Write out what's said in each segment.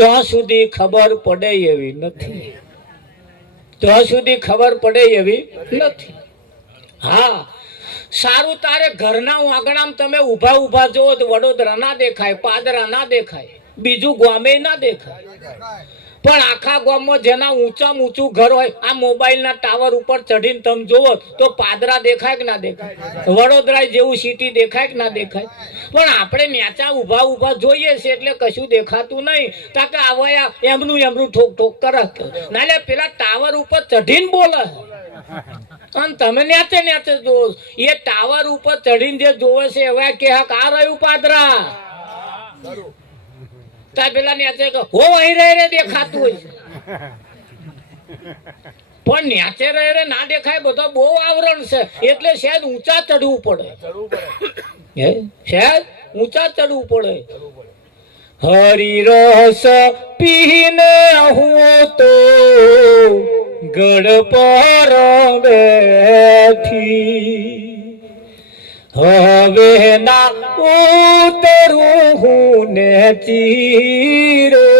ત્યાં સુધી ખબર પડે એવી નથી, ત્યાં સુધી ખબર પડે એવી નથી. હા, સારું, તારે ઘરના આંગણામાં તમે ઉભા ઉભા જોવો તો વડોદરા ના દેખાય, પાદરા ના દેખાય, બીજું ગામે ના દેખાય, પણ આખા ગામમાં જેના ઊંચામાં ઊંચું ઘર હોય, આ મોબાઈલના ટાવર ઉપર ચડીને તમે જોવો તો પાદરા દેખાય કે ના દેખાય, વડોદરા જેવું સિટી દેખાય કે ના દેખાય. પણ આપણે નેચા ઉભા ઉભા જોઈએ છે એટલે કશું દેખાતું નહીં. તાકે આવયા એમનું એમનું ઠોક ઠોક કરે, ના લે પેલા ટાવર ઉપર ચઢીને બોલે, અને તમે નેચે નેચે જોવો. એ ટાવર ઉપર ચડીને જે જોવે છે એવા કે આ રહ્યું પાદરા, તા પેલા નેચે હો અહીં રહે દેખાતું હોય છે, પણ નેચે રહે ના દેખાય. બધો બહુ આવરણ છે એટલે શાયદ ઊંચા ચડવું પડે, શાયદ ઊંચા ચડવું પડે. હરી રસ પીને હું તો ગઢ પર બેઠી, હવે ના ઉતરું હું ને ચીરે,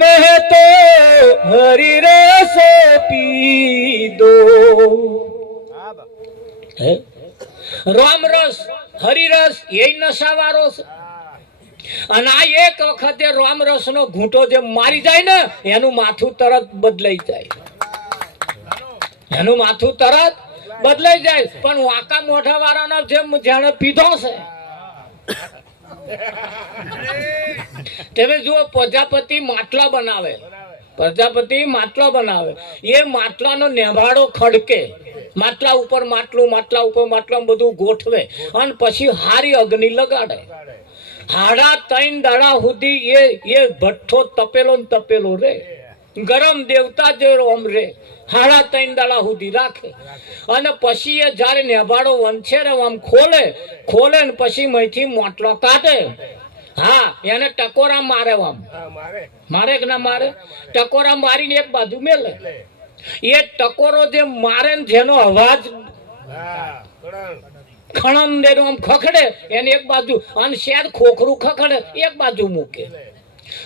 મેં તો હરી રસ પીધો. રામ રસ હરિરસ એ નશાવાળો છે, અને આ એક વખતે રામ રસ નો ઘૂંટો જે મારી જાય ને એનું માથું તરત બદલાઈ જાય, એનું માથું તરત બદલાઈ જાય. પણ વાંકા મોઢા વાળાના જેમ જેને પીધો છે, તમે જુઓ પ્રજાપતિ માટલા બનાવે, પ્રજાપતિ માટલા બનાવે, એ માટલાનો નેભાડો ખડકે, માટલા ઉપર માટલું, માટલા ઉપર માટલા બધું ગોઠવે, અને પછી હારી અગ્નિ લગાડે. 3.5 દાડા સુધી એ ભઠ્ઠો તપેલો ને તપેલો રે, ગરમ દેવતા જેવો આમ રે, 3.5 દાડા સુધી રાખે. અને પછી એ જયારે નેભાડો વંશે રે આમ ખોલે ને પછી મહીથી માટલો કાઢે. હા, એને ટકોરા મારે, આમ મારે કે ના મારે, ટકોરા મારીને એક બાજુ મેલે. એ ટકોરો જે મારે ને જેનો અવાજ ખણમ દેનો આમ ખખડે એને એક બાજુ, અને શેર ખોખરું ખખડે એક બાજુ મૂકે.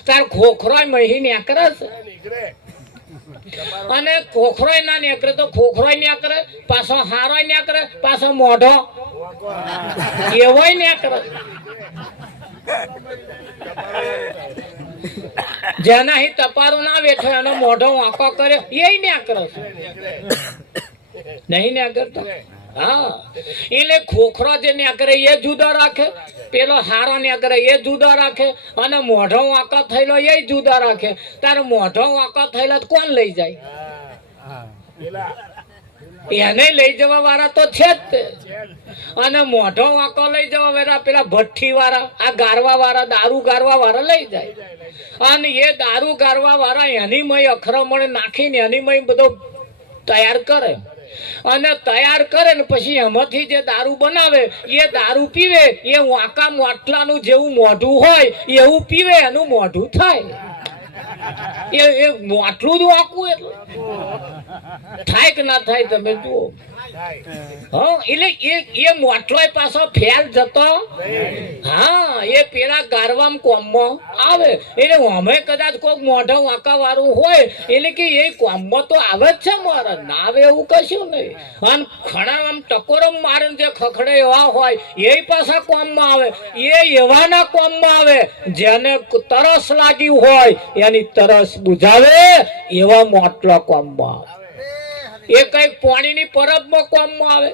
તાર ખોખરો મહી નીકળે છે, અને ખોખરો ના નીકળે તો ખોખરો નીકળે, પાછો હારો નીકળે, પાછો મોઢો એવો નીકળે. જેના અહીં તપારું ના બેઠો એનો મોઢો વાંકો કરે એ નીકળે છે, નહીં નીકળતો. હા, એટલે ખોખરો જે નીકળે એ જુદો રાખે, પેલો હારો નીકળે એ જુદો રાખે, અને મોઢો વાંકો થયેલો એ જુદો રાખે. તારે મોઢો વાંકો થયેલો કોણ લઈ જાય? એને લઈ જવા વાળા તો છે જ તે. અને મોઢો વાંકો લઈ જવા વાળા પેલા ભઠ્ઠી વાળા, આ ગારવા વાળા, દારૂ ગારવા વાળા લઈ જાય. અને એ દારૂ ગારવા વાળા એની મય અખરમણે નાખીને એની મય બધો તૈયાર કરે, અને તૈયાર કરે ને પછી એમાંથી જે દારૂ બનાવે એ દારૂ પીવે. એ વાંકા માટલાનું જેવું મોઢું હોય એવું પીવે, એનું મોઢું થાય. એ માટલું જ વાંકું એટલે થાય કે ના થાય તમે જુઓ. હા, એટલે એ મોટલો પાછો ફેલ જતો. હા, એ પેલા ગારવામ કોમમાં આવે. એટલે અમે કદાચ કોઈક મોઢો વાંકા વાળું હોય એટલે કે એ કોમમાં તો આવે જ છે, મારા ના આવે એવું કશું નહીં. અને ઘણા આમ ટકોરો મારે જે ખખડે એવા હોય એ પાછા કોમમાં આવે. એ એવાના કોમમાં આવે જેને તરસ લાગી હોય એની તરસ બુઝાવે એવા મોટલા કોમમાં આવે. એ કઈક પાણીની પરબમાં કોમમાં આવે,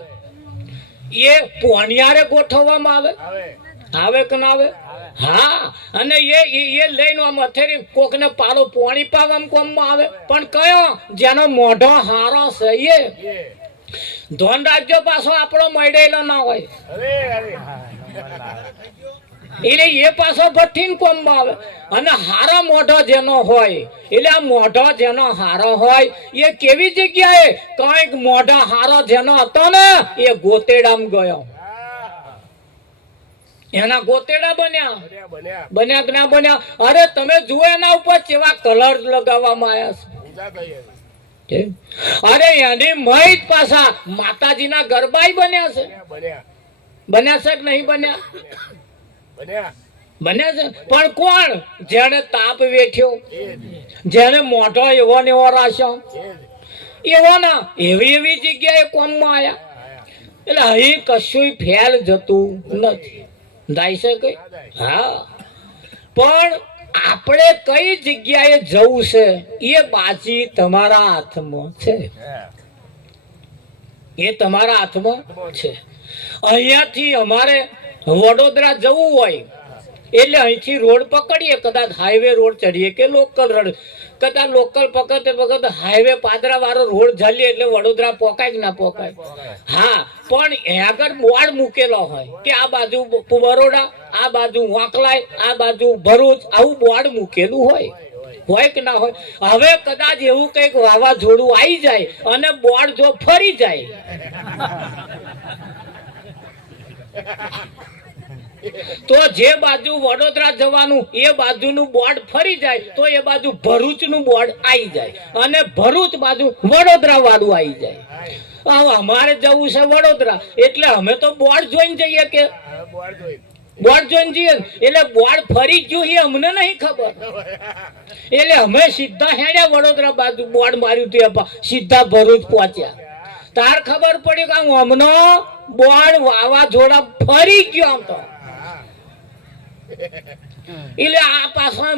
એ પોણિયારે ગોઠવવામાં આવે, આવે કે ના આવે? હા, અને એ લઈને આમ અથેરી કોકને પાલો પોણી પાવામાં કોમમાં આવે. પણ કયો? જેનો મોઢો હારો છે એ ધોન રાજ્ય પાછો આપણો મળેલો ના હોય, એટલે એ પાછો ભઠ્ઠીને કોમમાં આવે. અને હારો મોઢો જેનો હોય, એટલે આ મોઢો જેનો હારો હોય એ કેવી જગ્યાએ? કઈક મોઢો હારો જેનો હતો ને એ ગોતેડામાં ગયો, એના ગોતેડા બન્યા કે ના બન્યા? અરે તમે જુઓ એના ઉપર કેવા કલર લગાવવામાં આવ્યા છે. અરે એની મય પાછા માતાજીના ગરબાઈ બન્યા છે, બન્યા છે કે નહીં બન્યા? બને છે પણ કોણ? જેને તાપ વેઠ્યો, જેને મોઢો એવો ને એવો રાખ્યો, એવો ના એવી એવી જગ્યાએ કોમમાં આયા. એટલે અહીં કશું ફેલ જતું નથી. જાય છે કઈ? હા, પણ આપણે કઈ જગ્યાએ જવું છે એ બાજી તમારા હાથમાં છે. એ તમારા હાથમાં છે. અહીંયાથી અમારે વડોદરા જવું હોય એટલે અહીંથી રોડ પકડીએ, કદાચ હાઈવે રોડ ચડીએ કે લોકલ રોડ, કદાચ લોકલ પકડતે પકડતે હાઈવે પાદરા વાળો રોડ ઝાલીએ એટલે વડોદરા પોકાય કે ના પોકાય? હા, પણ એ આગળ બોર્ડ મૂકેલો હોય કે આ બાજુ બરોડા, આ બાજુ વાંકલાય, આ બાજુ ભરૂચ, આવું બોર્ડ મૂકેલું હોય કે ના હોય? હવે કદાચ એવું કંઈક વાવાઝોડું આવી જાય અને બોર્ડ જો ફરી જાય તો જે બાજુ વડોદરા જવાનું એ બાજુનું બોર્ડ ફરી જાય તો એ બાજુ ભરૂચનું બોર્ડ આવી જાય અને ભરૂચ બાજુ વડોદરા વાળું આવી જાય. અમારે જવું છે વડોદરા એટલે અમે તો બોર્ડ જોઈને જઈએ કે બોર્ડ જોઈને જઈએ એટલે બોર્ડ ફરી ગયું એ અમને નહીં ખબર. એટલે અમે સીધા હેડ્યા વડોદરા બાજુ, બોર્ડ માર્યું હતું સીધા ભરૂચ પહોંચ્યા. તાર ખબર પડી કે હમનો બોર્ડ વાવાઝોડા ફરી ગયો આમ તો. એટલે આ પાછા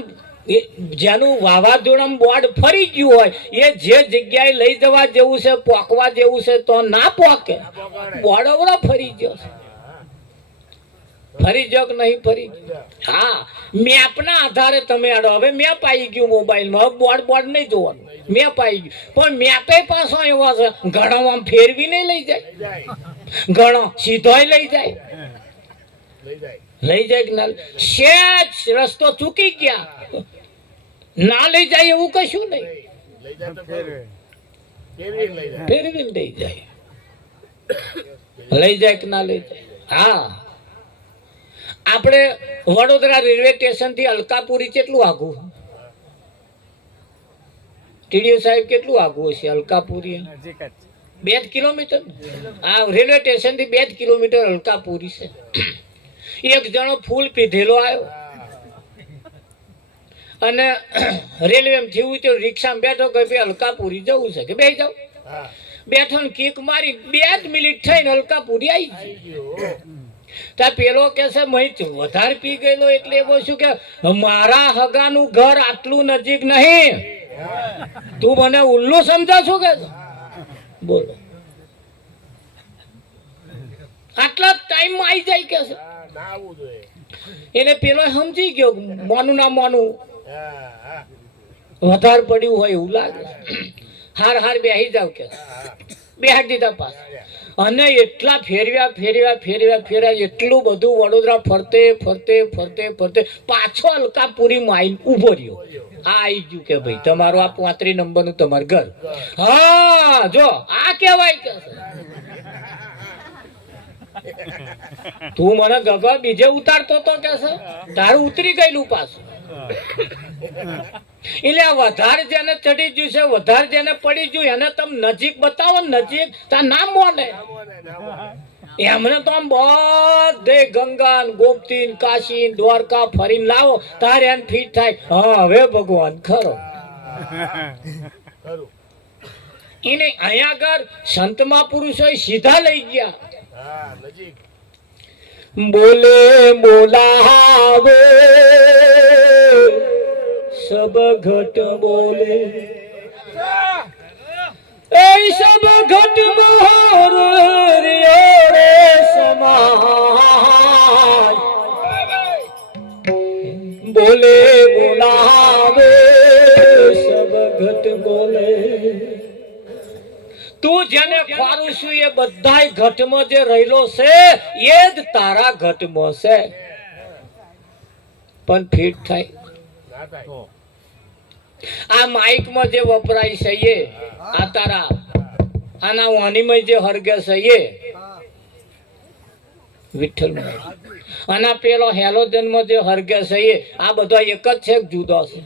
જેનું વાવાઝોડામાં બોર્ડ ફરી ગયું હોય એ જે જગ્યાએ લઈ જવા જેવું છે, પોકવા જેવું છે તો ના પોકે. બોર્ડ અવડો ફરી ગયો છે. ફરી ગયો કે નહીં ફરી? હા, મેપના આધારે તમે આડો. હવે મેપ આવી ગયું મોબાઈલમાં, હવે બોર્ડ નહીં જોવાનું, મેપ આવી ગયું. પણ મેપે પાછો એવો છે ઘણો આમ ફેરવી નહીં લઈ જાય, ઘણો સીધો લઈ જાય કે ના? સેજ રસ્તો ચૂકી ગયા ના લઈ જાય એવું કશું નહીં, ફેરવી લઈ જાય. લઈ જાય કે ના લઈ જાય? હા, આપણે વડોદરા રેલવે સ્ટેશન થી અલકાપુરી કેટલું આઘું? ટીડીઓ સાહેબ કેટલું આઘું હશે અલકાપુરી? 2 કિલોમીટર. હા, રેલવે સ્ટેશન થી 2 કિલોમીટર અલકાપુરી છે. એક જણો ફૂલ પીધેલો આવ્યો અને રેલવે જેવું તો રિક્ષામાં બેઠો કે ભાઈ અલકાપુરી જવું છે કે બે જાવ. બેઠો ને કિક મારી 2 જ મિનિટ થઈને અલકાપુરી આવી ગઈ. ત્યાં પેલો કે છે વધારે પી ગયેલો એટલે એવો શું કે મારા હગાનું ઘર આટલું નજીક નહીં, તું મને ઉલ્લુ સમજા છું કે? બોલો, આટલા ટાઈમ માં આવી જાય કે છે? એને પેલો સમજી ગયો મોનું ના મોનું વધારે પડ્યું હોય એવું લાગે. હાર બેહી જાવ કે બેહાડી દીધા પાસ. અને એટલા ફેરવ્યા એટલું બધું વડોદરા ફરતે પાછો અલકાપુરી માઇલ ઉભો રહ્યો. આ આવી ગયું કે ભાઈ તમારું આ 35 નંબરનું તમારું ઘર. હા, જો આ કેવાય કે તું મને ગગા બીજે ઉતારતો તો કે છે તારું ઉતરી ગયેલું પાછું. એટલે આ વધારે જેને ચડી ગયું છે, વધારે જેને પડી ગયું એને તમે નજીક બતાવો, નજીક તા નામ મોને એમને તો આમ બધે ગંગા ગોમતી કાશી દ્વારકા ફરીને લાવો તારે એને ફીટ થાય. હા, હવે ભગવાન ખરો. એને અહીંયા આગળ સંત મહાપુરુષો સીધા લઈ ગયા. બોલે બોલાવે सब घट बोले ए सब घट मोहर रे समाय बोले बुलावे सब घट बोले. તું જેને ખોરું છું એ બધાય ઘટમાં જે રહેલો છે એ જ તારા ઘટમાં છે, પણ ફિટ થાય. આ માઇક માં જે વપરાય છે એ આ તારા આના વાણીમાં જે હરગે છે એ વિઠ્ઠલ અને પેલો હેલોજન માં જે હરગે છે એ આ બધા એક જ છે, જુદો છે?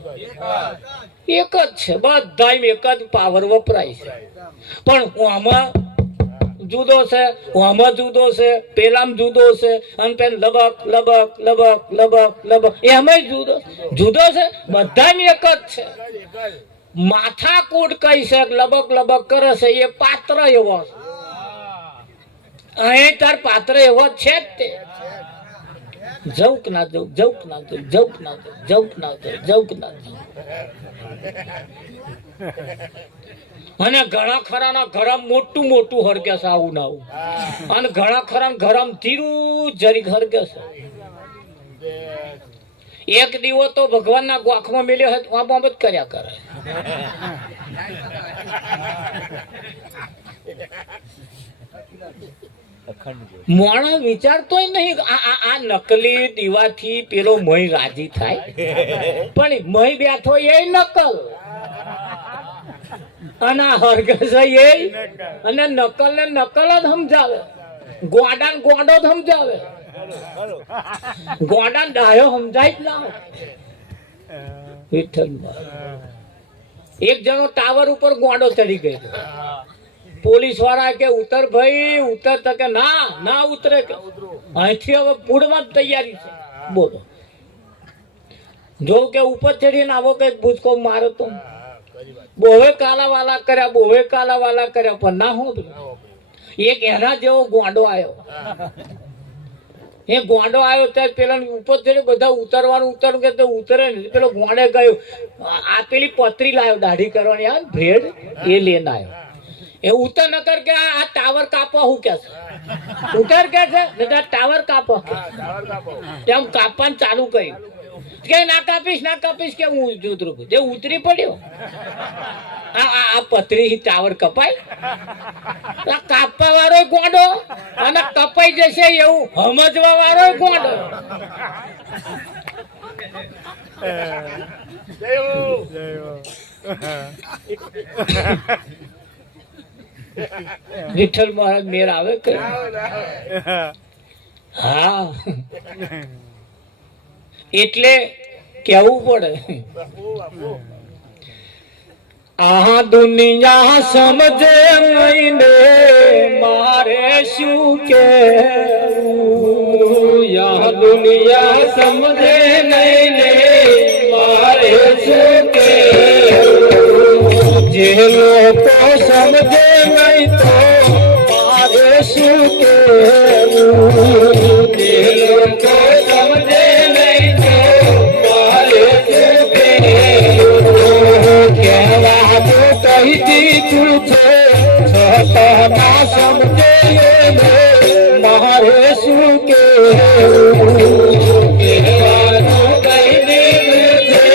એક જ છે. બધા એક જ પાવર વપરાય છે. પણ આમાં જુદો છે, આમાં જુદો છે, પેલામાં જુદો છે, અને પેલ લબક લબક લબક લબક લબક એમાંય જુદો છે. બધામાં એક જ છે. માથાકૂટ કઈ છે, લબક લબક કરે છે એ પાત્ર એવો છે. અહીં તાર પાત્ર એવો છે જ તે. જવું કે ના જવું, જવું કે ના જવું, જવું કે ના જવું, જવું કે ના જવું, જવું કે ના જવું. અને ઘણા ખરાના ઘરમ મોટું મોટું હરગે છે આવું ના આવું, અને ઘણા ખરા ઘરમ ધીરું જરી હરગે છે. એક દીવો તો ભગવાનના ગોખમાં મેલ્યો હોય આ બાબત કર્યા કરે. મોણો વિચારતોય નહીં આ નકલી દીવાથી પેલો મય રાજી થાય, પણ મય બેઠો એ નકલ અને હરગસ એ અને નકલ ને નકલ જ સમજાવે, ગોડા ને ગોડો જ સમજાવે, ગોડા ડાયો સમજાય જ ના. વિઠ્ઠલ એક જણો ટાવર ઉપર ગોડો ચડી ગયો. પોલીસ વાળા કે ઉતર ભાઈ ઉતર, તો કે ના ના ઉતરે, કે અહીંથી હવે પૂડમાં જ તૈયારી છે. બોલો જો કે ઉપર ચડીને આવો કઈક ભૂચકો મારો તો બોવે કાલા વાલા કર્યા, બોવે કાલા વાલા કર્યા, પણ ના હું એક એના જેવો ગોંડો આવ્યો. એ ગોંડો આવ્યો ત્યારે પેલા ઉપર ચડે બધા ઉતરવાનું ઉતરવું કે ઉતરે ને પેલો ગોંડે ગયો આ પેલી પતરી લાવ્યો દાઢી કરવાની આ ભેડ એ લઈને આવ્યો. એ ઉતર નકર કે આ ટાવર કાપો હું કે છે, ઉતર કે છે ટાવર કાપો, એમ કાપવાનું ચાલુ કર્યું કે ના કાપીશ કે હું ઉતરું. જે ઉતરી પડ્યો આ પતરી ટાવર કપાય, કાપવા વાળો ગોંડો અને કપાઈ જશે એવું સમજવા વાળો ગોંડો. વિઠ્ઠલ મહારાજ મેર આવે કે હા, એટલે કેવું પડે આ દુનિયા સમજે નહીં ને મારે શું કેવું, આ દુનિયા સમજે નહીં ને મારે શું કેવું, જે લોકો સમજે નહીં તો મારે શું કેવું, જે લોકો સમજે નહીં તો મારે શું કેવું, કહેવાનું કહી દીધું છે છતાં ના સમજે મારે શું કેવું, કહેવાનું કહી દીધું છે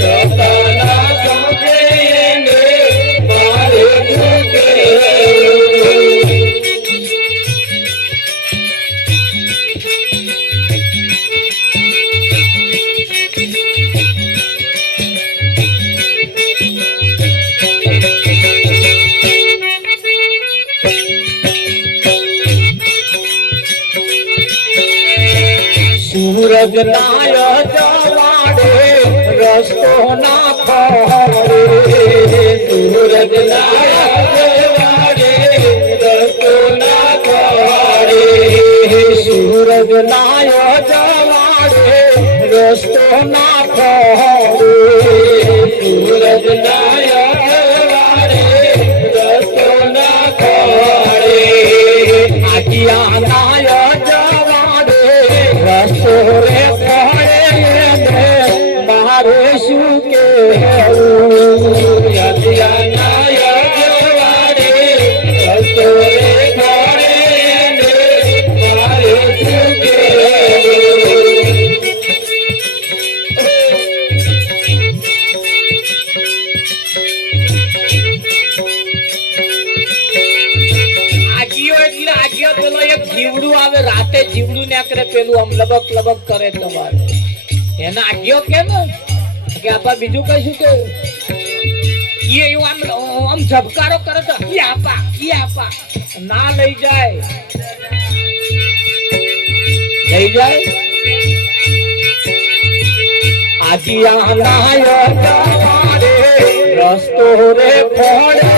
છતાં ના સમજે મારે શું કેવું. સૂરજ નાય જવાડે રસ્તો ના ખોડે, સૂરજ નાય જવાડે રસ્તો ના ખોડે, સૂરજ નાય જવાડે રસ્તો ના ખોડે, સૂરજ નાય જવાડે રસ્તો ના ખોડે, આખિયા નાય જવાડે રસ્તો રે પડે મારે શું કેવું, આખિયા નાય જવાડે રસ્તો રે પડે મારે શું કેવું. પેલો એક જીવડું આવે રાતે, જીવડું ને કરે પેલું આમ લબક લબક કરે તમારે એના આગ્યો કે ને કે આપા બીજું કઈશું કે એવું આમ ઝબકારો કરે તો ઈ આપા ના લઈ જાય આજીયા નાય જવાડે રસ્તો રે પડે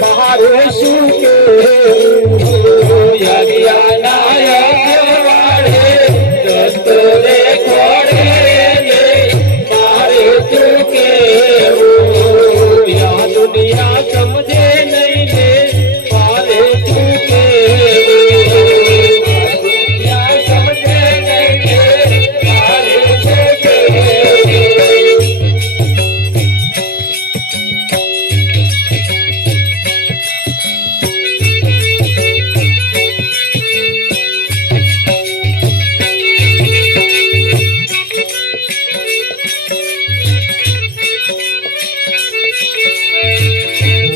મારે શું કે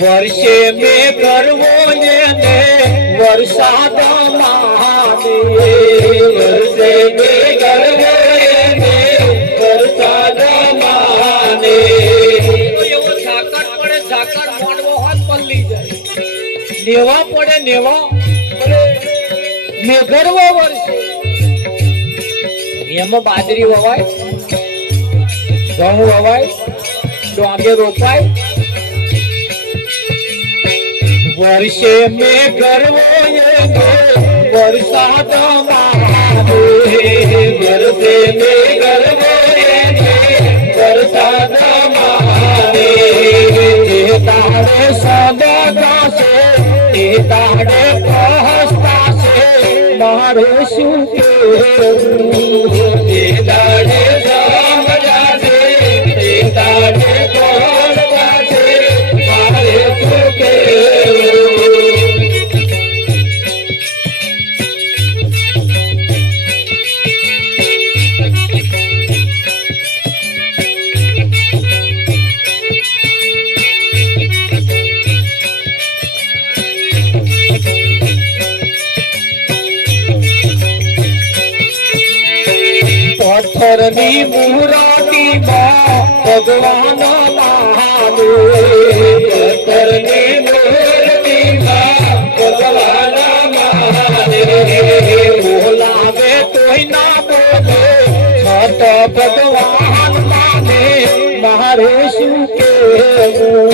વર્ષે મેં કરવો એને વરસાદ માને વર્ષે મેં કરવો એને વરસાદ માને એવો ઝાકર પડે ઝાકર મોડવો હોત પલ્લી જાય નેવા પડે નેવા મેં કરવો વર્ષે એમાં બાજરી વવાય ઘઉં વવાય ડાંગે રોપાય વર્ષે મેં કરવો વરસાદ વર્ષે મેં કરવો વરસાદ તારે સદા છે એ તારે પહસતા છે મારે શું કેવું એ તારે સમજા છે એ તારે પહસતા છે મારે શું કેવું પથ્થરની મૂર્તિમાં ભગવાન મહાદેવ પથ્થરની મૂર્તિમાં ભગવાન મહાદેવ બોલાવે તોય ના બોલે છત ભગવાન માને મારે શું કેવું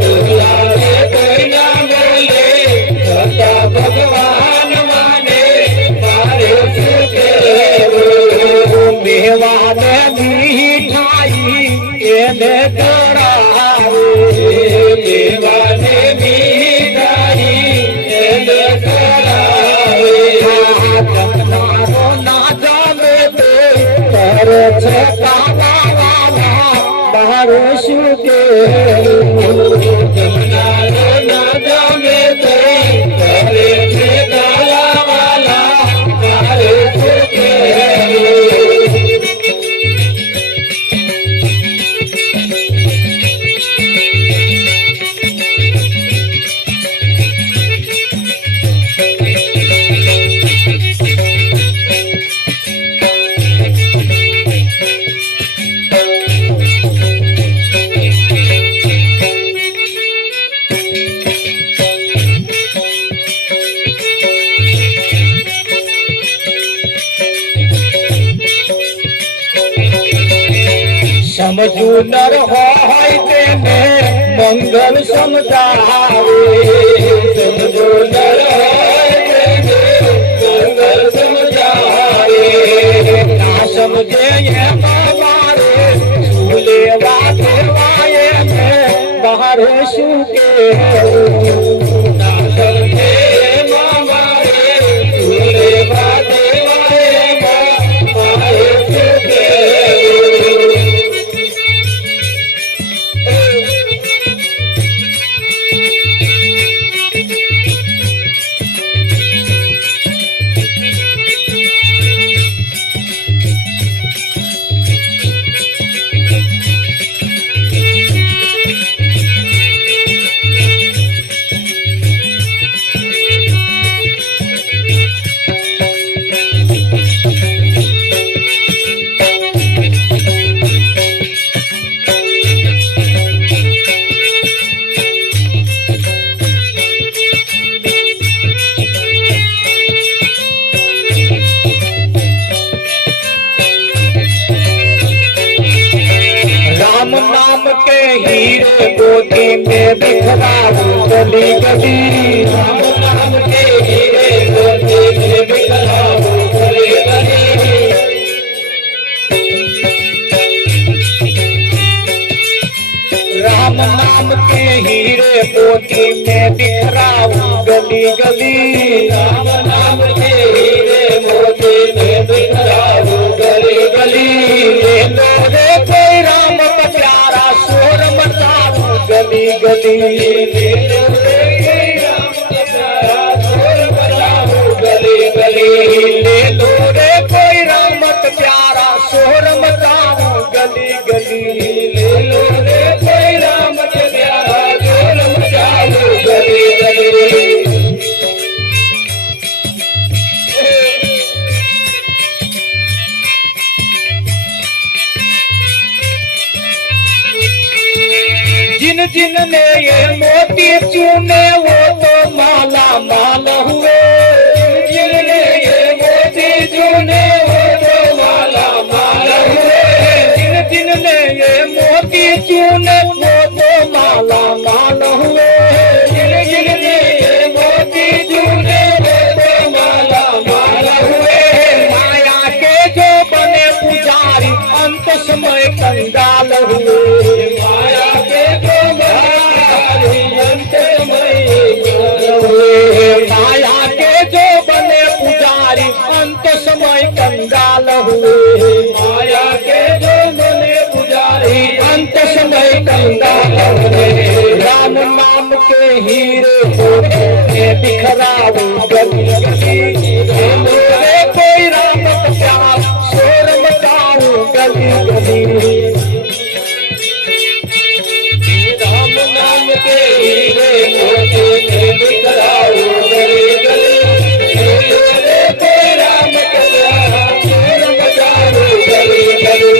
બોલાવે તોય ના બોલે છત ભગવાન માને મારે શું કેવું મેવાને મીઠાઈ એને કરાવે મેવાને મીઠાઈ એને કરાવે જમનારો ના જામે તો કરે છે કાવા મારે શું કેવું જમનારો ના જામે તો કરે છે કાવા મારે શું કેવું સમજુ નર હોય તેને મંગલ સમજાવે સમજુ નર હોય તેને મંગલ સમજાવે ના સમજે એમાં મારે શું લેવા દેવાય ને મારે શું કેવું ના સમજે એમાં મારે શું લેવા દેવાય મારે શું કેવું રામ नाम के हीरे मोती में बिखराऊं गली गली। राम नाम के हीरे मोती में बिखराऊं गली गली। राम नाम के हीरे मोती में बिखराऊं गली गली। राम नाम के हीरे मोती में बिखराऊं गली गली। ले लो रे कोई राम का प्यारा शोर मचाऊं गली गली। ले लो रे कोई राम का प्यारा शोर मचाऊं गली गली। ले लो रे कोई राम का प्यारा शोर मचाऊं गली गली। ले लो रे कोई राम का प्यारा शोर मचाऊं गली गली। जिन जिन ने ये मोती चूमे वो तो माला माल हुए। जिन ने ये मोती चूमे वो तो माला माल हुए। जिन जिन ने ये मोती चूमे वो तो माला माल हुए। जिन जिन ने ये मोती चूमे वो तो माला माल हुए। माया के जो बने पुजारी अंत समय कंगाल हुए। माया के जो माया के जो बने पुजारी अंत समय कंगाल हुए। माया के जो बने पुजारी अंत समय कंगाल हुए। राम नाम के हीरे मोती बिखराऊं गली गली। मेरे कोई राम का प्यार शोर मचाऊं गली गली। राम नाम के हीरे मोती में बिखराऊं गली गली। मेरे कोई राम का प्यारा शोर मचाऊं गली गली।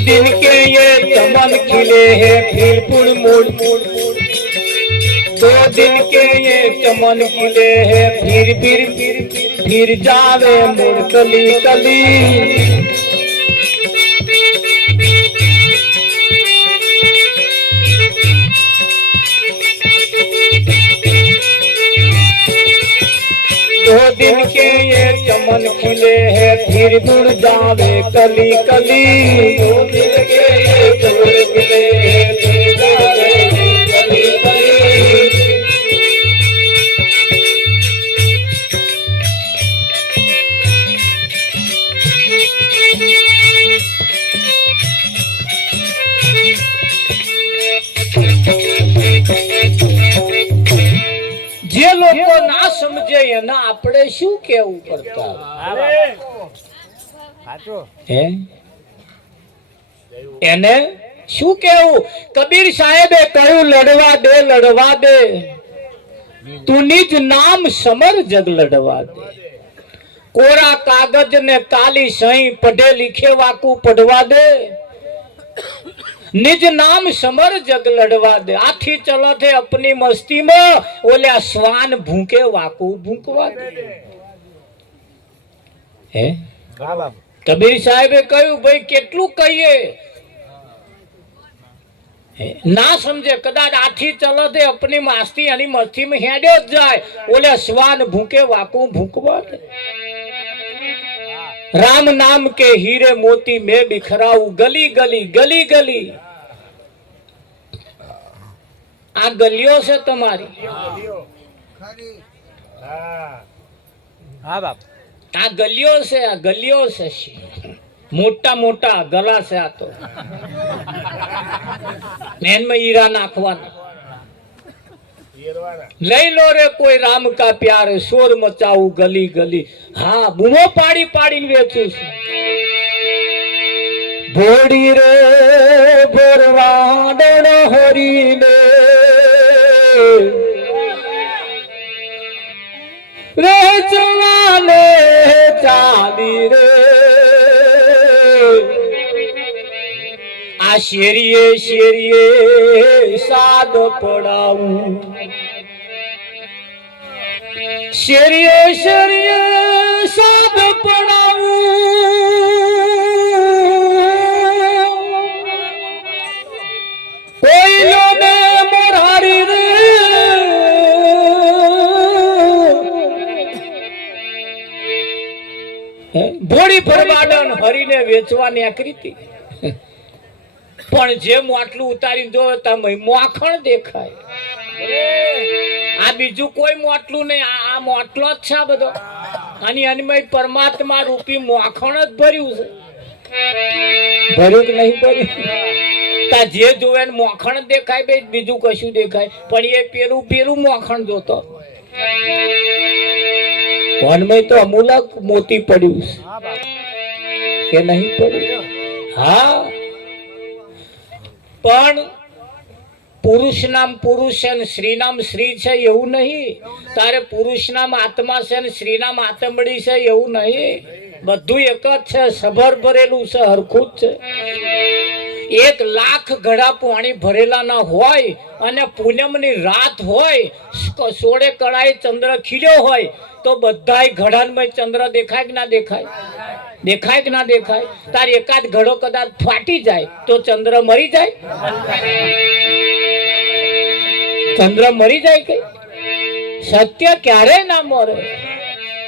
दिन के ये चमन खिले हैं फिर पुड़ मुड़। दो दिन के ये चमन खिले हैं फिर जावे मुड़ कली कली। दो दिन के ये चमन खिले हैं फिर मुड़ जावे कली कली। दो दिन के ये चमन खिले हैं फिर जावे कली कली। જે લોકો ના સમજે એના આપણે શું કેવું પડતા હે? એને શું કેવું? કબીર સાહેબે કહ્યું લડવા દે તું નિજ નામ સમર જગ લડવા દે। કોરા કાગજ ને કાલી સહી પઢે લીખે વાકુ પઢવા દે। निज नाम समर जग लड़वा दे। आथी चलो थे अपनी मस्ती में ओल्या स्वान भूखे वाकू भूकवा दे। हे कबीर साहेबे कह્યું भाई કેટલું કહીએ ना समझे कदाच आथी चलो थे अपनी मस्ती यानी मस्ती में हेड्यो जाए ओल्या स्वान भूखे वाकू भूकवा दे। राम नाम के हीरे मोती में बिखराऊ गली गली गली गली। आ गलियों से तुम्हारी હા બાપ આ ગલીઓ છે, આ ગલીઓ છે, મોટા મોટા ગલા છે. આ તો એનમાં હીરા નાખવાના. લઈ લો રે કોઈ રામ કા પ્યાર, શોર મચાવું ગલી ગલી. હા, બૂમો પાડી પાડીને વેચું છું. ભોડી રે ભરવાડણ હરીને રેચવાને ચાલી રે. આ શેરીએ શેરીએ સાદ પડાવું, શેરીએ શેરીએ સાદ પડાવું. કોઈલોને મોરારી રે ભોળી ફરવાડન હરીને વેચવાની આકૃતિ. પણ જેમ આટલું ઉતારી જો તમે મોખણ દેખાય. આ બીજું કોઈ મોટલું નહીં, આ મોટલો જ છે આ બધો. અને અન્મય પરમાત્મા રૂપી મોખણ જ ભર્યું છે. ભર્યું કે નહીં ભર્યું? તા જે જોવે ને મોખણ દેખાય બે, બીજું કશું દેખાય. પણ એ પેલું પેલું મોખણ જોતો. વનમય તો અમૂલક મોતી પડ્યું છે કે નહીં પડ્યું? હા, પણ પુરુષ નામ પુરુષ છે ને શ્રી નામ શ્રી છે એવું નહીં. તારે પુરુષ નામ આત્મા છે ને શ્રી નામ આત્મડી છે એવું નહીં. બધું એક જ છે, સભર ભરેલું છે, હરખું જ છે. 1,00,000 ઘડા પાણી ભરેલા ના હોય અને પૂનમની રાત હોય, સોળે કળાએ ચંદ્ર ખીલ્યો હોય, તો બધાય ઘડામાં ચંદ્ર દેખાય કે ના દેખાય? દેખાય કે ના દેખાય? તાર એકાદ ઘડો કદાચ ફાટી જાય તો ચંદ્ર મરી જાય? ચંદ્ર મરી જાય કે? સત્ય ક્યારે ના મરે.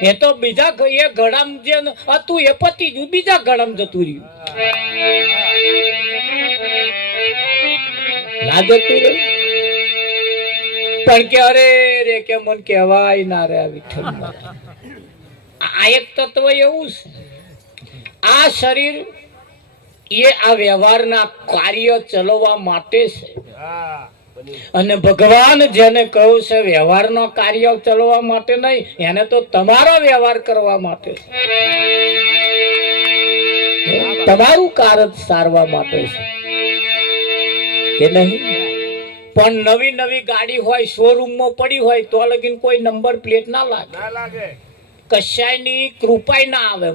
એ તો બીજા એ ઘડામ જે હતું એ પતી ગયું, બીજા ઘડામ જતું રહ્યું. ના જતું રહ્યું. પણ કે અરે રે કે મન કહેવાય ના રે વિઠ્ઠલ. આ એક તત્વ એવું છે. આ શરીર એ આ વ્યવહારના કાર્ય ચલાવવા માટે છે. અને ભગવાન જેને કહ્યું છે વ્યવહારનો કાર્ય ચલાવવા માટે નહીં, એને તો તમારો વ્યવહાર કરવા માટે છે. તમારું કાર્ય સારવા માટે છે કે નહીં? પણ નવી નવી ગાડી હોય, શોરૂમમાં પડી હોય, તો લગીન કોઈ નંબર પ્લેટ ના લાગે. કશાયની કૃપાય ના આવે.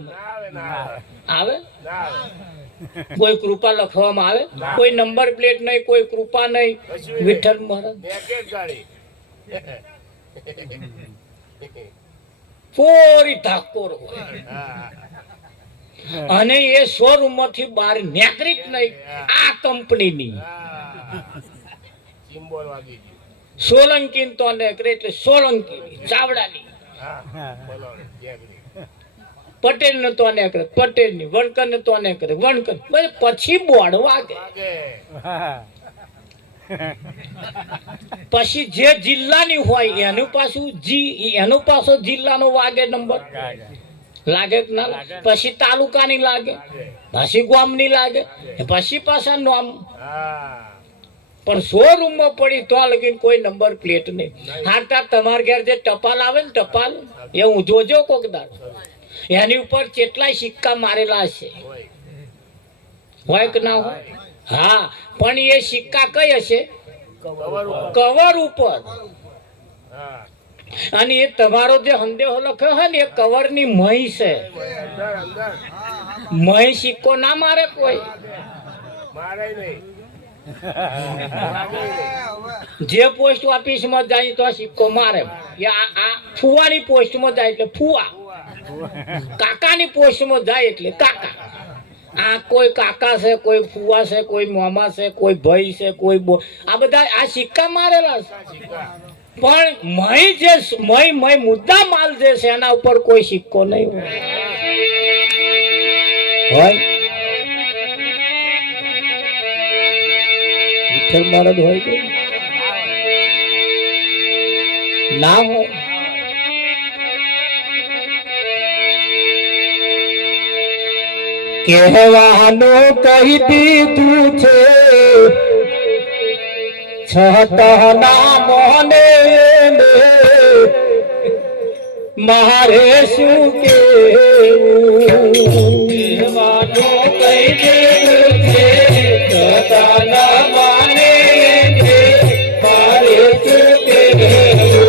આવે કોઈ કૃપા લખવામાં આવે? કોઈ નંબર પ્લેટ નહીં, કોઈ કૃપા નહીં. વિઠ્ઠલ મહારાજ પૂરી ધાકોર હોય અને એ શોરૂમ માંથી બહાર નીકળી જ નહીં. આ કંપનીની સોલંકી તો નીકળે એટલે સોલંકી ચાવડાની, પટેલ ને તો નીકળે પટેલ ની, વણકર ને તો નીકળે વણકર. પછી બોર્ડ વાગે. પછી જે જિલ્લાની હોય એનું પાછું એનું પાછો જિલ્લાનો વાગે નંબર લાગે કે ના? પછી તાલુકાની લાગે, પછી ગામની લાગે, પછી પાછા નામ. પણ શોરૂમમાં પડી તો લગીને કોઈ નંબર પ્લેટ નહીં. હારતા તમારા ઘેર જે ટપાલ આવે ને, ટપાલ એ હું જોજો કોક દાડ, એની ઉપર કેટલાય સિક્કા મારેલા છે. હોય કે ના હોય? હા, પણ એ સિક્કા કઈ હશે? કવર ઉપર. અને એ તમારો જે સંદેહો લખ્યો હોય ને, એ કવર ની મહી છે. મહી સિક્કો ના મારે કોઈ. જે પોસ્ટ ઓફિસ માં જાય તો સિક્કો મારે. આ ફુવાની પોસ્ટ માં જાય એટલે ફુવા, કાકાની પોસ્ટ માં જાય એટલે કાકા. આ કોઈ કાકા છે, કોઈ ફુવા છે, કોઈ મામા છે, કોઈ ભાઈ છે, કોઈ આ બધા આ સિક્કા મારેલા છે. પણ મહી જે મહી મુદ્દા માલ જે છે એના ઉપર કોઈ સિક્કો નહીં હોય. વિઠ્ઠલ મહારાજ હોય કે ના હોય? કહેવાનું કહી દીધું છે છતાં ના મોને મારે શું કેવું કહેવાનું કહી દીધું છે છતાં ના માને મારે શું કેવું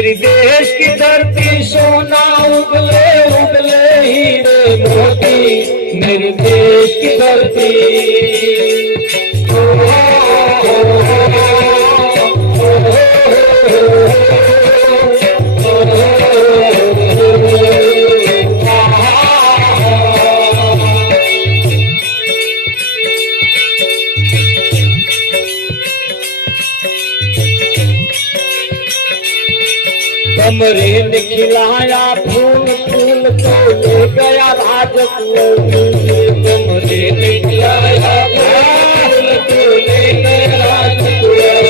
मेरी देश की धरती सोना उगले उगले हीरे मोती मेरी देश की धरती कमरे ने खिलाया फूल फूल तो ले गया राजकुंवर कमरे ने खिलाया फूल तो ले गया राजकुंवर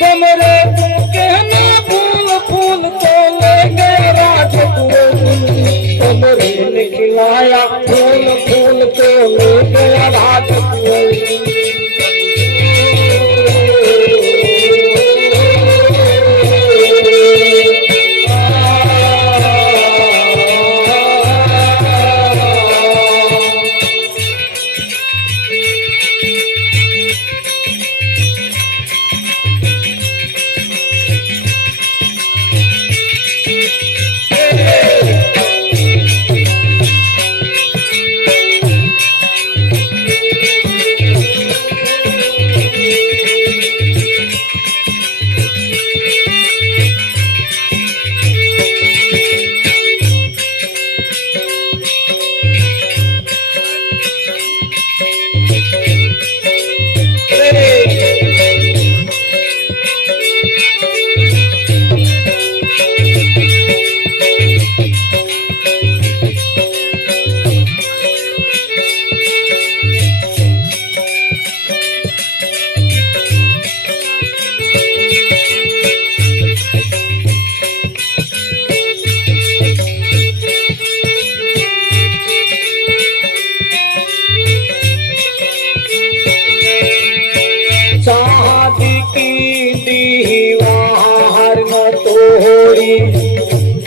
कमरे के ना फूल फूल तो ले गया राजकुंवर कमरे ने खिलाया फूल फूल तो ले गया राजकुंवर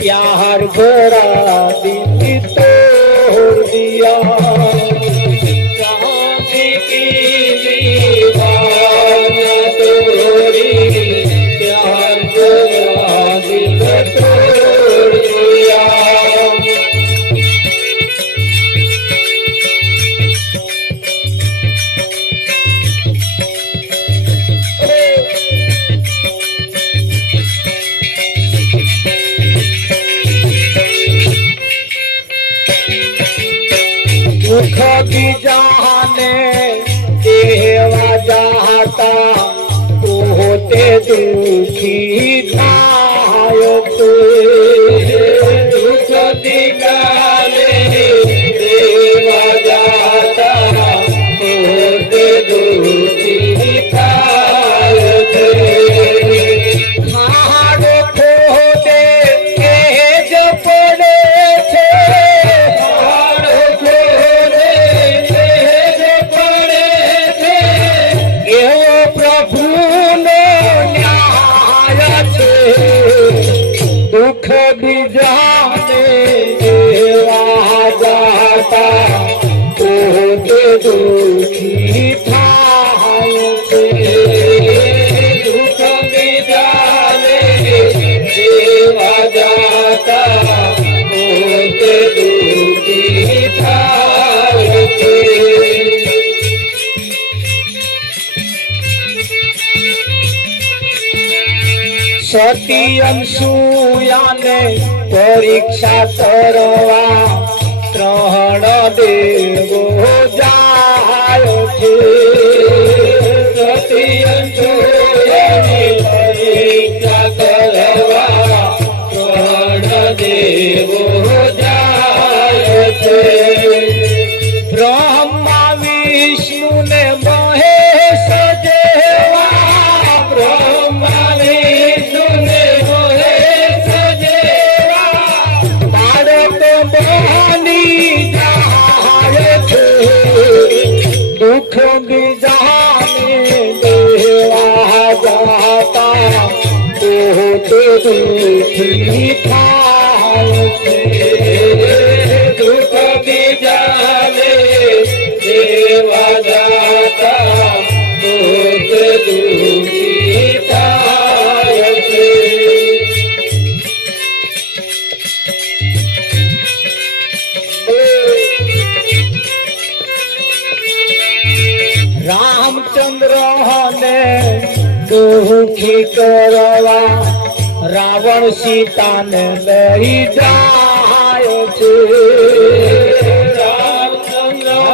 प्यार भरा दिल तोड़ दिया चांदी की दीवाना तोड़ी प्यार भरा दिल तोड़ दिया दुख की जाने देवा जाता तो होते दुखी नायक दुख दिगाले देवा जाता तो होते दुखी नायक खाड़ खोदे के जब पड़े थे प्रभु ने न्याय સતી અનસુયાને પરીક્ષા કરવા ત્રણ દેવો જાય છે. સતી અનસુયાને પરીક્ષા કરવા ત્રણ દેવો જાય છે. બ્રહ્મા વિષ્ણુ ને મહેશ જેવા, બ્રહ્મા વિષ્ણુ ને મહેશ જેવા બાળક બની જાય છે. દુઃખ બીજાને દેવા જાતા પોતે દુઃખી થાય છે. દુઃખ બીજાને દેવા જાતા પોતે દુઃખી થાય છે. રામચંદ્ર ને દુઃખી કરવા રાવણ સીતાને લઈ જાય છે. રામચંદ્રને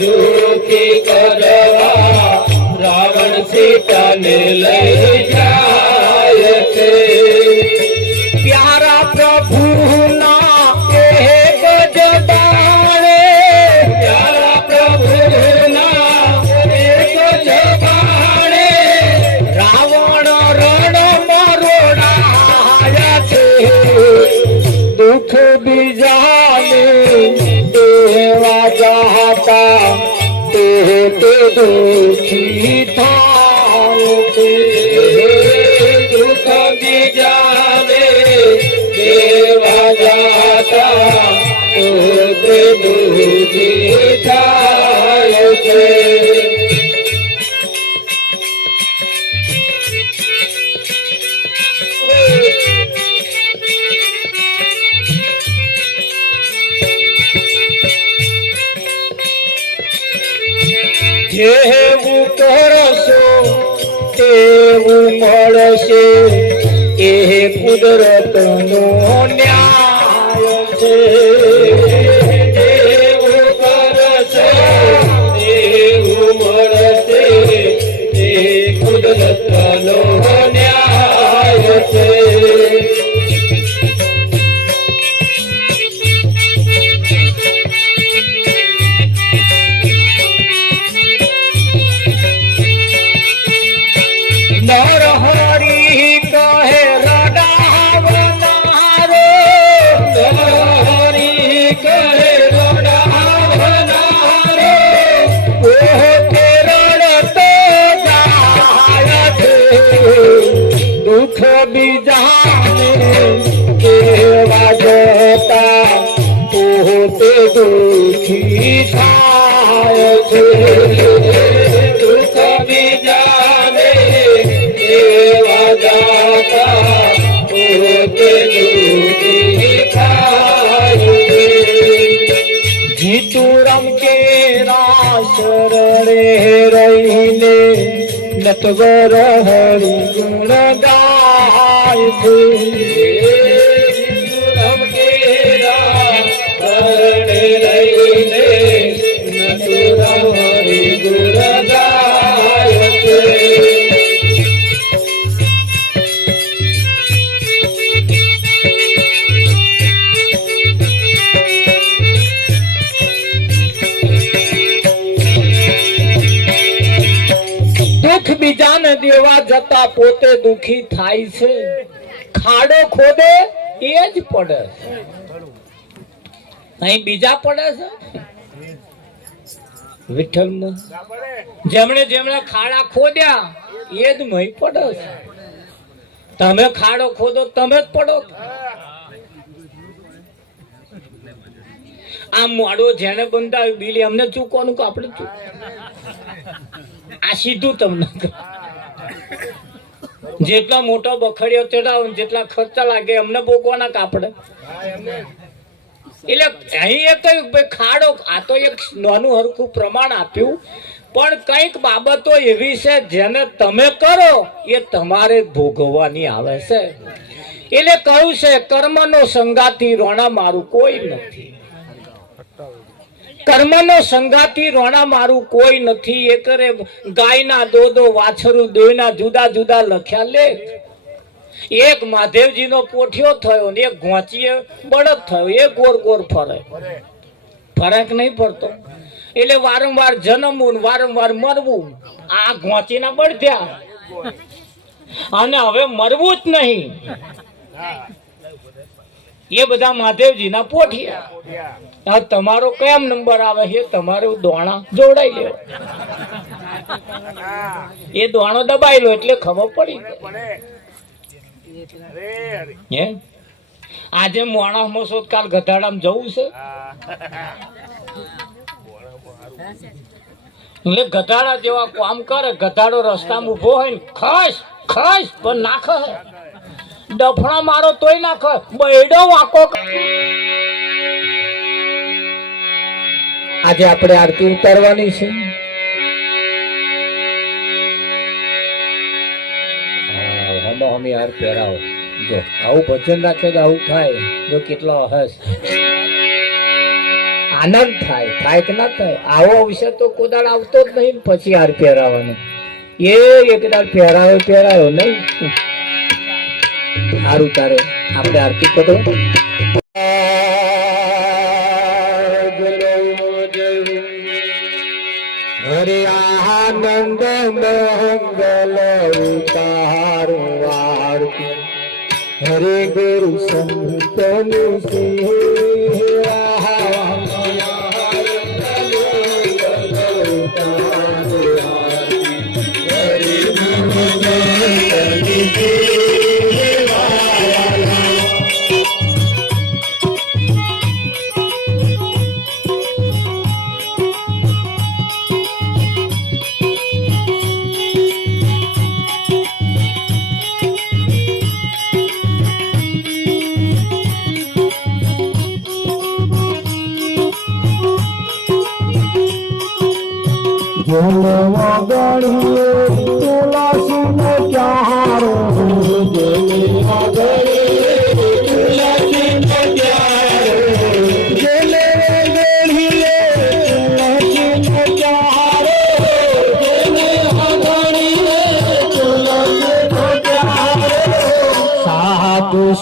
દુઃખી કરવા રાવણ સીતાને લઈ જાય છે. પ્યારા પ્રભુના એક જ બાણે, પ્યારા પ્રભુના એક જ બાણે રાવણ રણ મરોડાયા છે. દુઃખ બીજાને દેવા જાતા તે દુઃખી થાય છે. દુઃખ બીજાને દેવા જાતા તે દુઃખી થાય છે. જેવું કરશો તેવું મળશે, એ કુદરતનો ન્યાય છે. જેવું કરશો તેવું મળશે, એ કુદરતનો ન્યાય છે. નરહરી કહે રડાવનારો, નરહરી કહે રડાવનારો પોતે રડતો જાય છે. દુઃખ બીજાને દેવા જતા પોતે દુઃખી થાય છે. દુઃખ બીજાને દેવા જાતા પોતે દુઃખી થાય છે. જીતુ રમ કેરા શરણે રહીને નટવર હરિ ગુણ ગાય છે. જીતુ રમ કેરા શરણે રહીને નટવર હરિ ગુણ ગાય છે. દુઃખ બીજાને દેવા જતા પોતે દુઃખી થાય છે. ખાડો ખોદે એ જ પડે, અહીં બીજા પડે છે. વિઠ્ઠલમાં જેમણે જેમણે ખાડા ખોદ્યા એ જ મહી પડે છે. તમે ખાડો ખોદો તમે જ પડો. આ મોડો જેને બંધાવ્યું બિલ એમને ચૂકવાનું કે આપણે ચૂક? આ સીધું તમને જેટલા મોટો બખડીઓ ચડાવો જેટલા ખર્ચા લાગે એમને ભોગવાના કાપડે. એટલે અહીં એ કહ્યું ભાઈ ખાડો, આ તો એક નાનું હરખું પ્રમાણ આપ્યું, પણ કંઈક બાબતો એવી છે જેને તમે કરો એ તમારે ભોગવવાની આવે છે. એટલે કહ્યું છે કર્મનો સંગાતી રોણા મારું કોઈ નથી. કર્મનો સંગાતી રોણા મારું કોઈ નથી. એ કરે ગાયના દો વાછરું દોયના જુદા જુદા લખ્યા લેખ. એક મહાદેવજીનો પોઠિયો થયો ને એક ઘોંચીએ બળદ થયો. એ ગોર ગોર ફરે, ફરક નહીં પડતો. એટલે વારંવાર જન્મવું વારંવાર મરવું. આ ઘોંચીના બળધ્યા અને હવે મરવું જ નહીં. એ બધા મહાદેવજીના પોઠિયા. તમારો કેમ નંબર આવે છે તમારે દોણા જોડાઈ લેવો. એ દોણો દબાઈ લો એટલે ખબર પડી. આજે મોણા મસો કાલ ગધાડામાં જવું છે એટલે ગધાડા જેવા કામ કરે. ગધાડો રસ્તામાં ઉભો હોય ને ખસ ખસ પણ નાખે. ડફણા મારો તોય નાખે. બૈડો વાકો. આજે આપણે આરતી ઉતારવાની છે. અમે હાર પહેરાવો. જો આવું ભજન રાખે તો આવું થાય. જો કેટલો હસ આનંદ થાય કે ના થાય. આવો અવસર તો કોદાળ આવતો જ નહીં. પછી હાર પહેરાવાનો એ એકદાર પહેરાયો નહીં. સારું તારે આપણે આરતી કરો. હરે આનંદ મંગલ ઉતારું આરતી. હરે ગુરુ સંતની સેવા.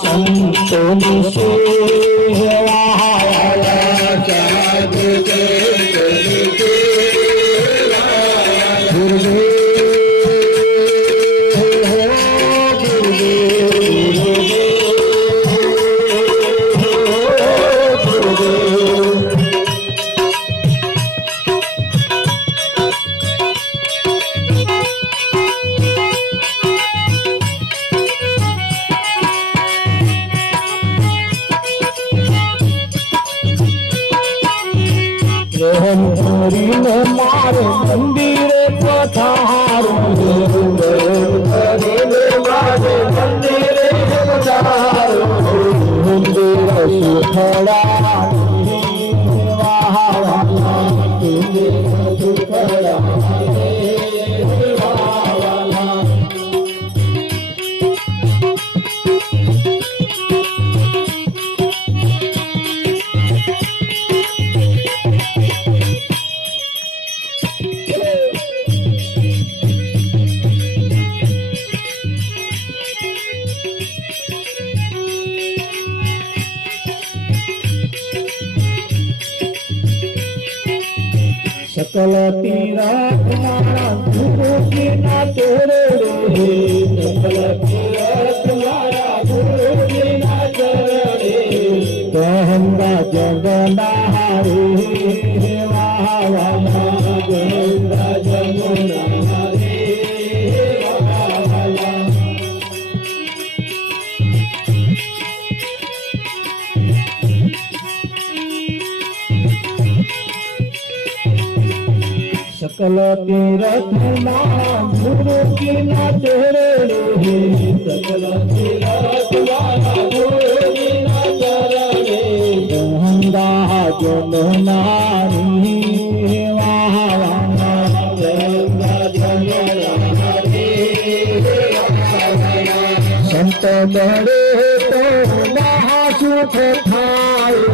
સંતોની સેવા મારે મંદિરે પધારો. મંદિરે પધારો. મંદિર સુખડા सकल तीरथ मारा गुरु की ना तोड़े रे. सकल तीरथ मारा गुरु की ना चढ़े. गंगा जमुना हरे वाह वाला. गंगा जमुना हरे वाह वाला. सकल तीरथ मारा गुरु की ना तेरे रे. सकल तीरथ मारा गुरु की ना चरणे. गंगा जमुना वाह वाह. સંત મળે તો મહાસુખ થાય,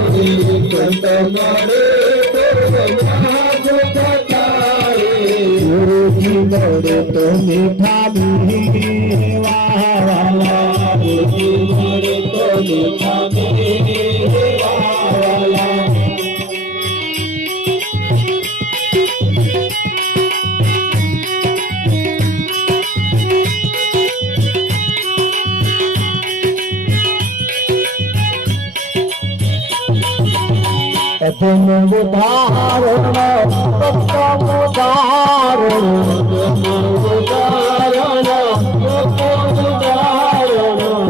સંત મળે તો મહાસુખ થાય, ગુરુજી મળે તો મીઠા વાલા, ગુરુજી મળે તો મીઠા વાલા. અધમ ઉદાહરણ ઉત્તમ ઉદાહરણ,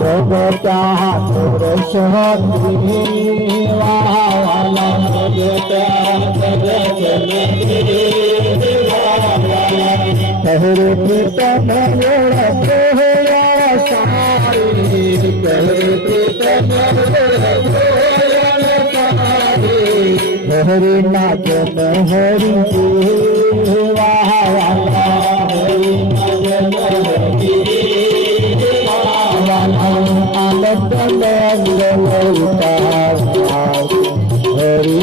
પ્રગટા પુરુષોત્તમી વાલા, કહરે પ્રીતમ સારી, કહરે પ્રીતમ હરે નાગન હરિ વાલા, હરિ નાગન હરિ વાલા, આનંદ મંગલતા હરિ સંત વાલા, હરિ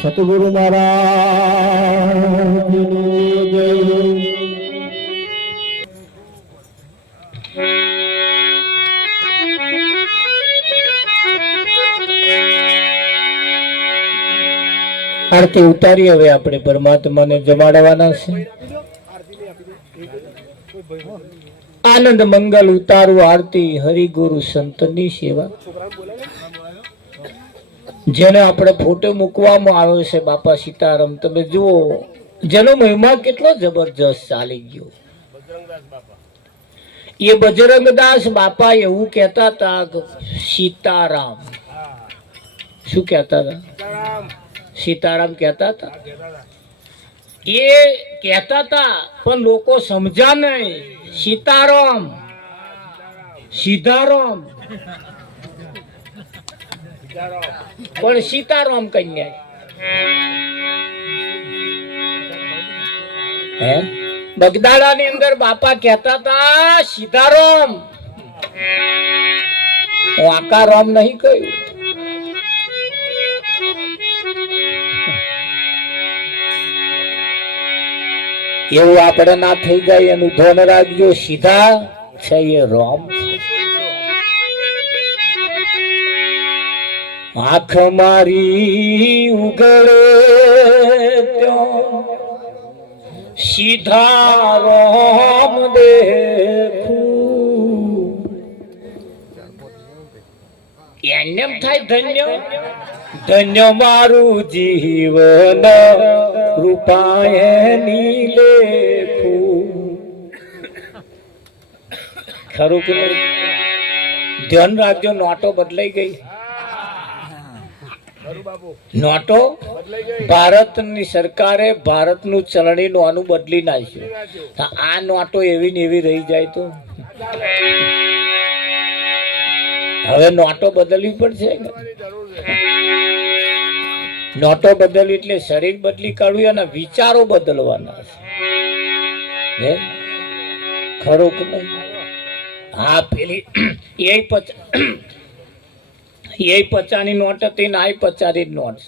સતગુરુ મહારાજનો જય. આરતી ઉતારી હવે આપણે પરમાત્માને જમાડવાના છે. આનંદ મંગલ ઉતારું આરતી હરિગુરુ સંતની સેવા. જેને આપણે ફોટો મૂકવામાં આવ્યો છે બાપા સીતારામ, તમે જુઓ જેનો મહિમા કેટલો જબરજસ્ત ચાલી ગયો. એ બજરંગદાસ બાપા એવું કહેતા હતા કે સીતારામ, શું કહેતા હતા? સીતારામ કહેતા હતા. એ કહેતા હતા પણ લોકો સમજ્યા નહીં. સીતારામ, સીતારામ પણ સીતારામ કન્યા. બગદાડા ની અંદર બાપા કહેતા હતા સીતારામ, વાંકા રામ નહીં કહ્યું. એવું આપણે ના થઈ જાય એનું ધ્યાન રાખજો. સીધા છે એ રામ. આંખ મારી ઉગડે સીધા રામ દેખું, એને એમ થાય ધન્ય ધન્ય મારું જીવન રૂપાયની લેખું. ખરું કે ધ્યાન રાખજો. નોટો બદલાઈ ગઈ. નોટો ભારતની સરકારે ભારતનું ચલણી નોનું બદલી નાખ્યું. આ નોટો એવી ને એવી રહી જાય તો હવે નોટો બદલવી પડશે. નોટો બદલવી એટલે શરીર બદલી કાઢવું અને વિચારો બદલવાના છે. ખરું કે નહીં? હા, પેલી એ 50ની નોટ હતી ને આ 50ની નોટ.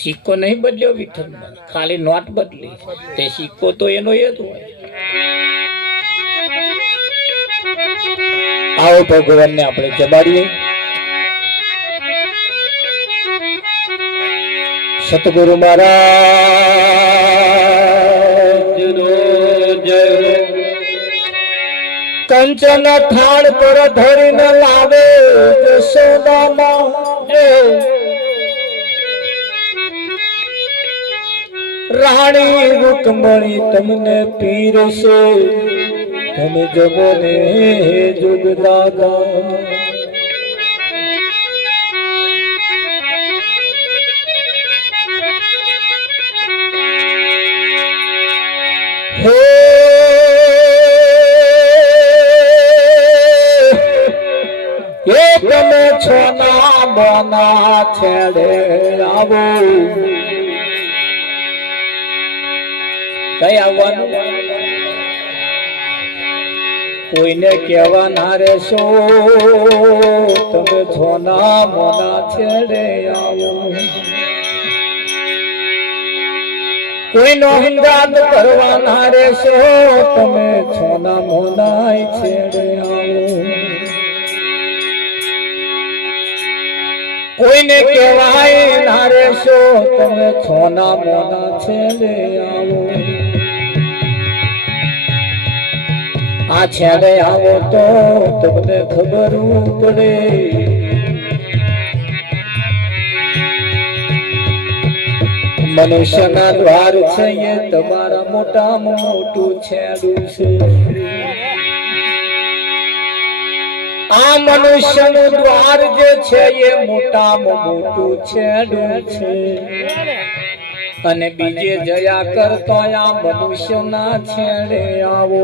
સિક્કો નહીં બદલ્યો વિઠ્ઠલમાં, ખાલી નોટ બદલી. તે સિક્કો તો એનો એ જ હોય. આવો ભગવાનને આપણે જમાડીએ. સતગુરુ મહારાજ કંચન થાળ પર ધરીને લાવે જશોદામાં રાણી રૂકમણી તમને પીરસે તમે જગોને જુગ દાદા હે એ તમે છોના મોના છેડે આવો કઈ આવવાનું કોઈને કહેવા ના રહેશો તમે છોના મોના છેડે આવો કોઈનો હિંગાત કરવા ના રહેશો તમે છોના મોના છેડે આવો કોઈને કહેવાય ના રહેશો તમે છોના મોના છેડે આવો આ છેડે આવો તો તમને ખબર પડે મનુષ્યના દ્વાર છે એ તમારા મોટામાં મોટું છેડું છે આ મનુષ્યનું દ્વાર જે છે એ મોટામાં મોટું છેડું છે અને બીજે જયા કરતો આ મનુષ્યના છેડે આવો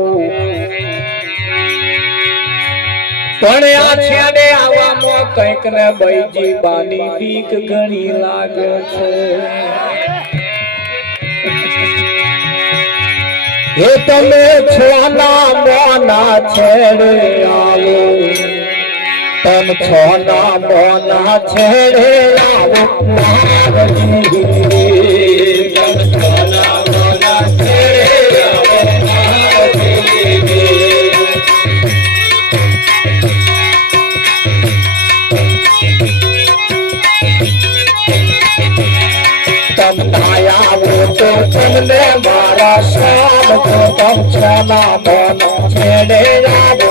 પણ આ છેડે આવવામાં કંઈક ને બૈજી બાની બીક ઘણી લાગે છે હે તમે છોના મોના છેડે આવો તમે છોના મોના છેડે આવો તમને મારા શામ તો તમ છોના મોના છેડે આવો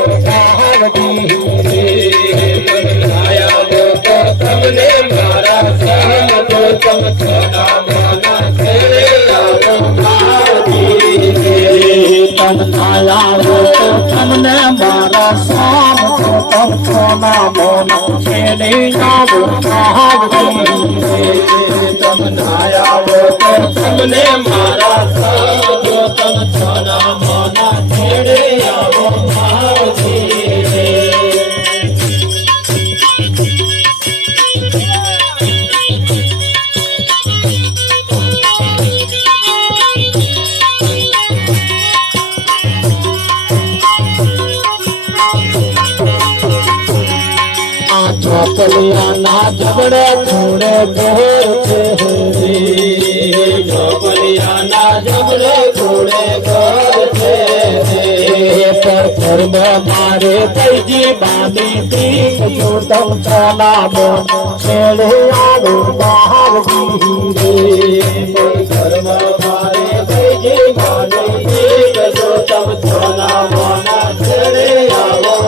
તમને મારા શામ તો તમ છોના મોના છેડે આવો તમને મારા શામ તો તમ છોના મોના છેડે આવો તમને મારા સાજો તમ છોના મોના છેડે આવો આ ચોપલિયાના જબડે થોડે ઘોર છે ચોપલિયાના જબડે થોડે ઘોર છે પર મારે તૈજી બાની દીક જો તમ છોના મોન છેડે આવો બહાર ઘરમાં મારે તૈજી બાની દીક જો તમ છોના મોના છેડે આવો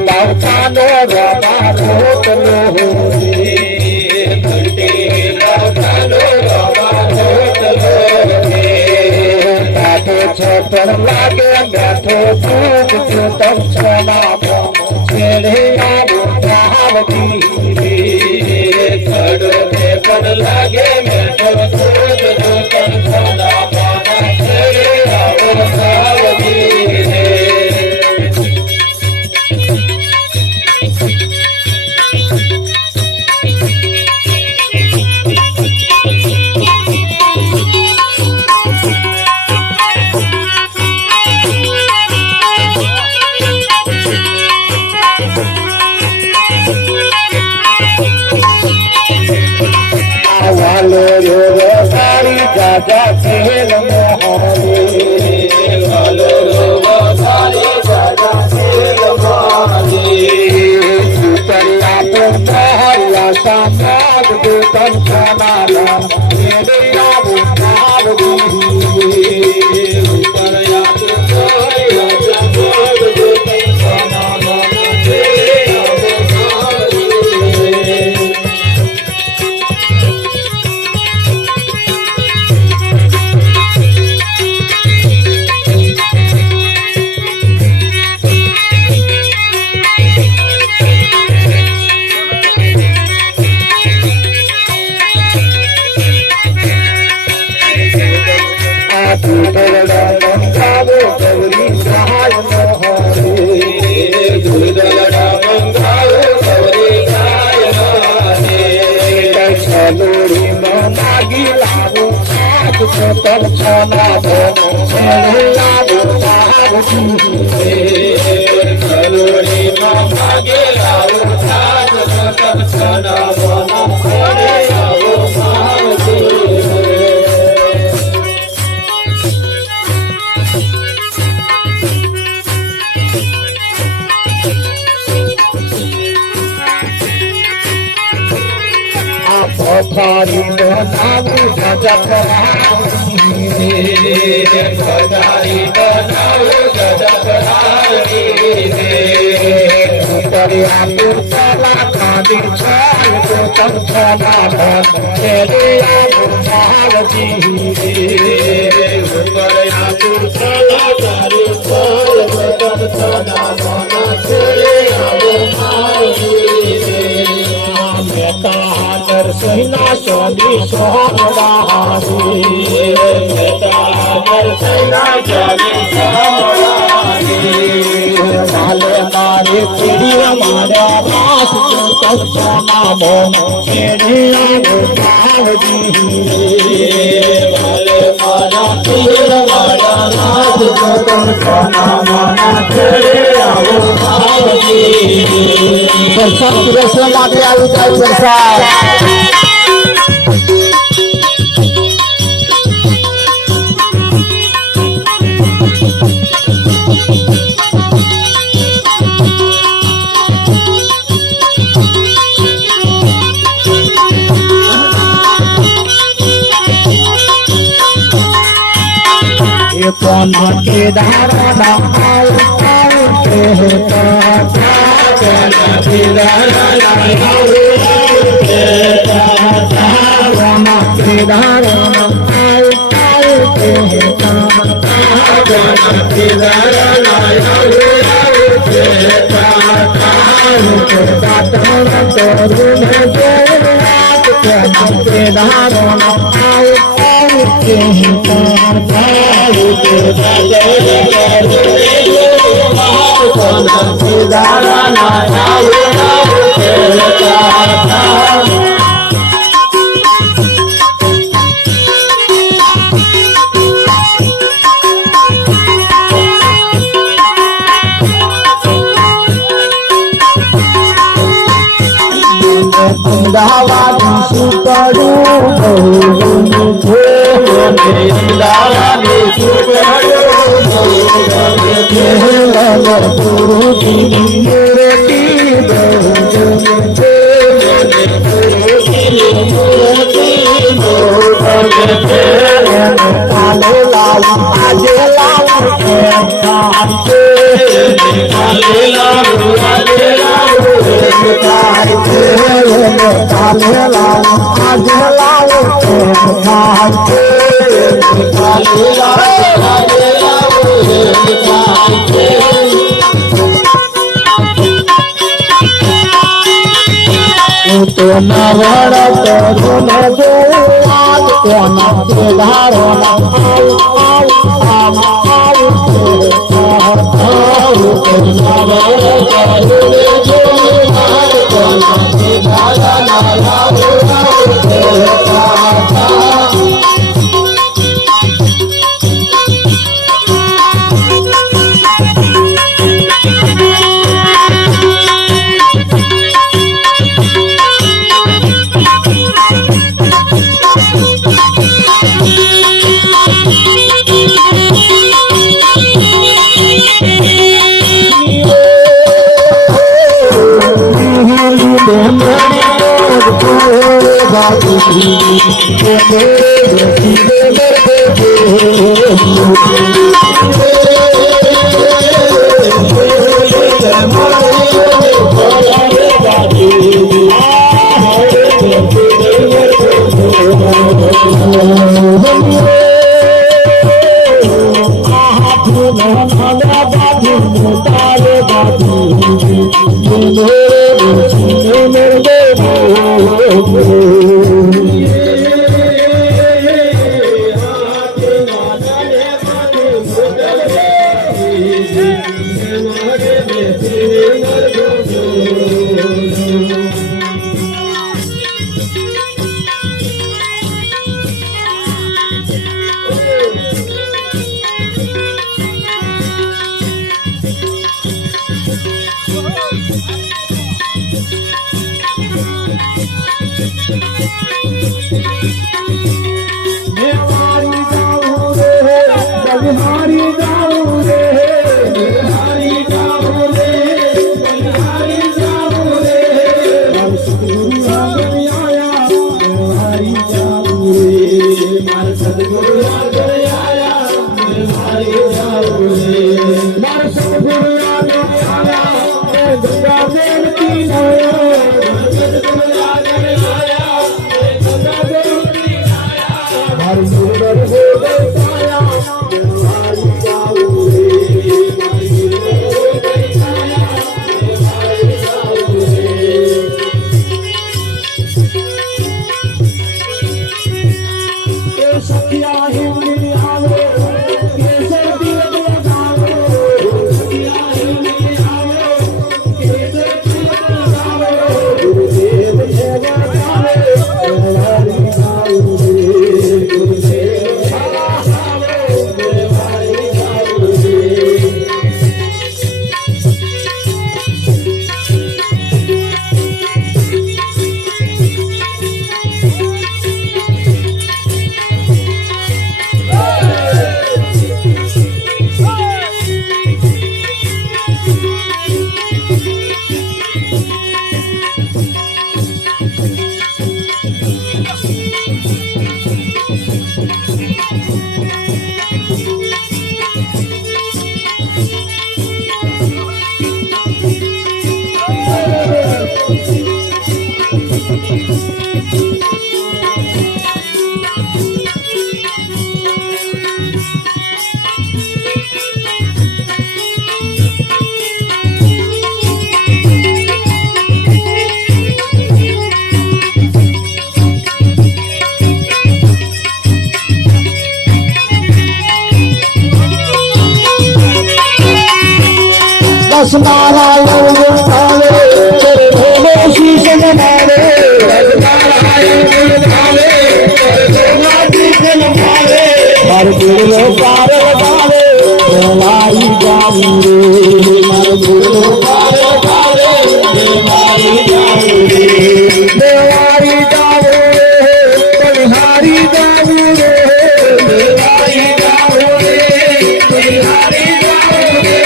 બાવતાનો રવા રોટલો બાવતાનો રવા રોટલો કાઢો છો પણ લાગે બેઠો દૂધ જો તમ છોના છેડે આવો ભાવતી ખડો પણ લાગે બેઠો દૂધ જો તમ છોના છેડે આવો ભાવતી સોના બોનો છેડ્યા બોલાવતી માગે આવું સાજ સોના બોનો છેડ્યા ભખારી બનાવું ભખારી બનાવું દરિયા પુરતલા ખાદી છાલ તો તમથના ભન માલજી દરિયા પુરતલા ખાદી છાલ તો તમથના ભન સૈના ચોલી સોનવારી સૈના ચોલી સોનવારી માલે મારે પીડી મારા રાસ સોના મોન છેડિયા માલે મારા પીડ મારા રાસ સોના મોન છેડિયા વરસાદ સુરક્ષા માટે આવી જાય વરસાદ कौन के धारा तो नवड़ करो न जो आज कोना के धारो न आओ आओ आओ आओ तो नवड़ करो न जो आज कोना के धारो न आओ बस नारायण गुण भावे तेरे भोले शीश नमावे बस नारायण गुण भावे तेरे भोला शीश नमावे हर गुरु पार लगावे देवाई जाऊं रे हर गुरु पार लगावे देवाई जाऊं रे देवाई जाऊं रे बलिहारी जाऊं रे देवाई जाऊं रे बलिहारी जाऊं रे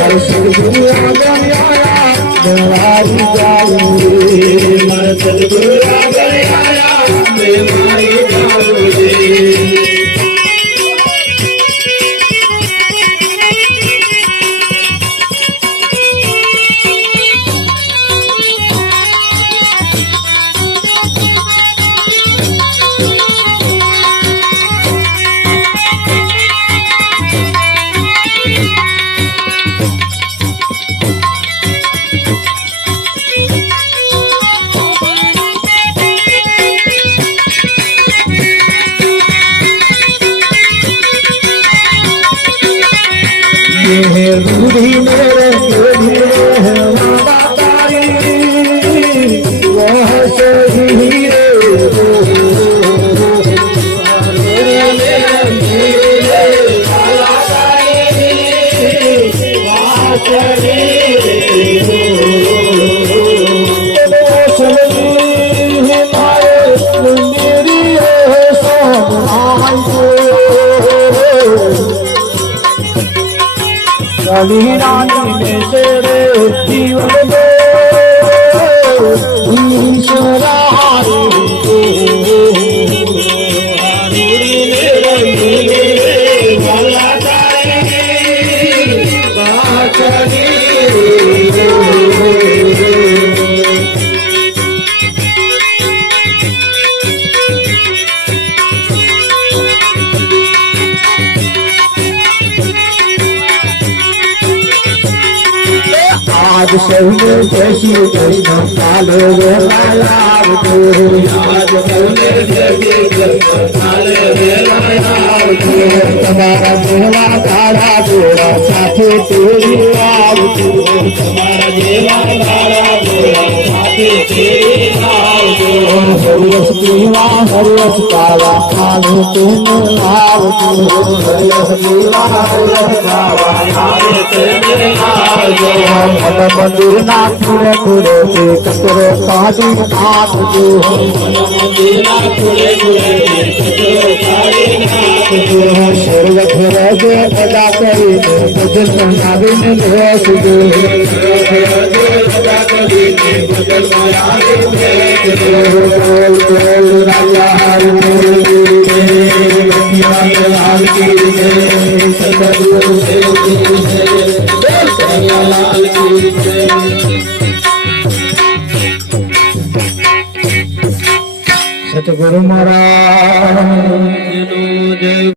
हर सद्गुरु आगन आया देवाई जाऊं रे हर सद्गुरु आगन आया देवाई जाऊं रे ये रूढ़ी मेरे रूढ़ी है माता तारी वह से ही रे रानी में तेरे जीवन दो ईश्वरा आज सौने जैसी कृष्ण काले वेलायाव को आज सौने जैसी कृष्ण काले वेलायाव को तुम्हारा देवा काला गोरा साथे तेरी आव को तुम्हारा देवा काला गोरा साथे तेरी आव को हरियस पीवा हरियस काला आवे तुम आव को हरियस पीवा हरियस काला आवे तुम आव को मंदिर ना पूरे पूरे के कतरे काजी नाथ जो मंदिर ना पूरे पूरे के कतरे काजी नाथ जो सर्व घरे जे सदा करी बुझल बनावे ने भेस जो सदा करी बुझल बनावे ने बोल राजा हरि लाल की सतगुरु देव की लाल की सतगुरु महाराज